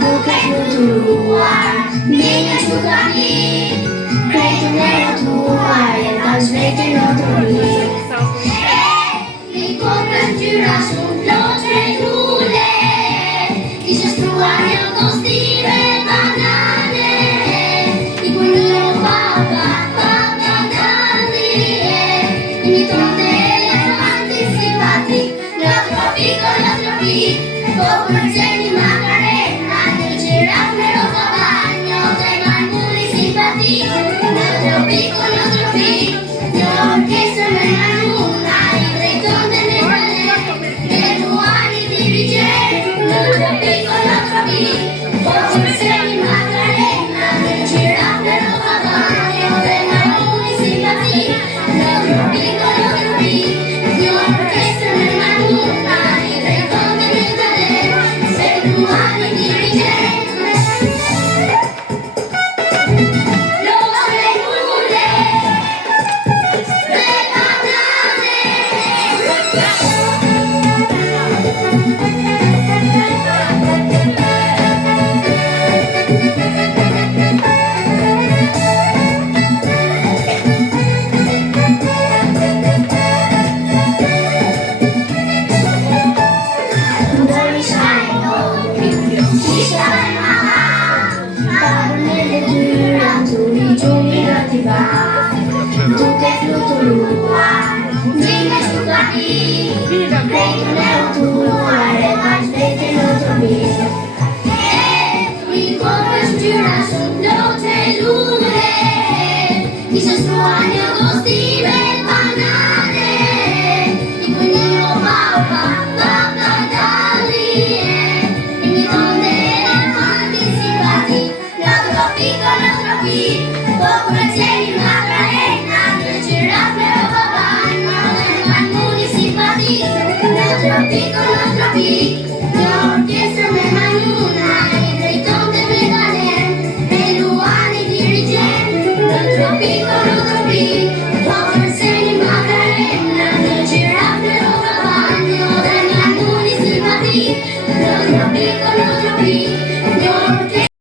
Duke fluturuar me një çukani, krejtën e rotuar jeta zhvetin o të ri. Një kokë ngjyra shumë plot prej lule, kishe shkruar një kostive banane, i punio papa Dali, imitonte elefanti simpatik, në tropik o në tropik, kokë në qeni Macarena, një gjiraf me rosa bagno, dhe marmuri simpatik, në tropik o në tropik, një orkestër me manuna, i drejtonte me balet, me ruani dirigent, në tropik o në tropik, kokë në qeni Macarena, një gjiraf me rosa bagno, dhe marmuri simpatik, në tropik o në tropik, një orkestër me manuna, i drejtonte me balet, me ruani dirigent. Duke fluturuar me një çukani, krejtën e rotuar jeta zhvetin o të ri. Një kokë ngjyra shumë plot prej lule, kishe shkruar një kostive banane, i punio papa Dali, imitonte elefanti simpatik, në tropik o në tropik, kokë në qeni Macarena, një gjiraf me rosa bagno, dhe marmuri simpatik, në tropik o në tropik.